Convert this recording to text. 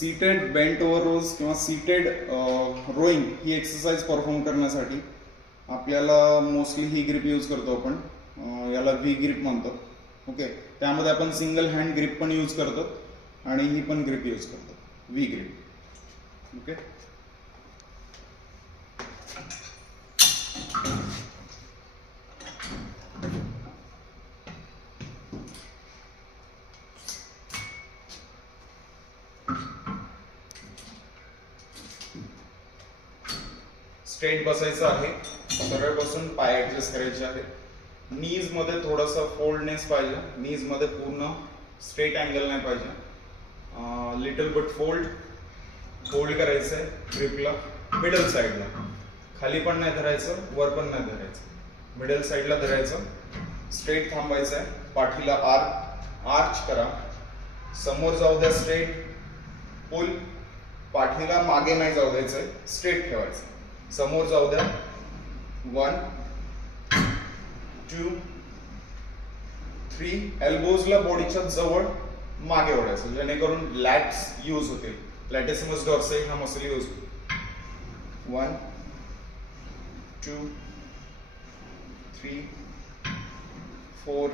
Seated bent over रोज किंवा seated Roing ही exercise perform करण्यासाठी आपल्याला मोस्टली ही ग्रिप यूज करतो आपण, याला व्ही ग्रिप म्हणतो. ओके, त्यामध्ये आपण सिंगल हँड ग्रिप पण यूज करतो आणि ही पण ग्रिप यूज करतो, व्ही ग्रिप. ओके, स्ट्रेट बसायचं आहे, सरळ बसून पाय ऍडजस्ट करायचे आहे. नीज मध्ये थोडासा फोल्डनेस पाहिजे, नीज मध्ये पूर्ण स्ट्रेट अँगल नाही पाहिजे. लिटल बट होल्ड करायचं आहे ग्रिपला मिडल साईडला, खाली पण नाही धरायचं, वर पण नाही धरायचं, मिडल साईडला धरायचं. स्ट्रेट थांबायचं आहे, पाठीला आर्च करा, समोर जाऊ द्या स्ट्रेट, पुल, पाठीला मागे नाही जाऊ द्यायचंय, स्ट्रेट ठेवायचं, समोर जाऊ द्या. 1 2 3, एल्बोजला बॉडीच्या जवळ मागे ओढायचं, जेणेकरून लॅट्स यूज होतील, लॅटिसिमस डॉर्सी हा मसल यूज होईल. 1 2 3 4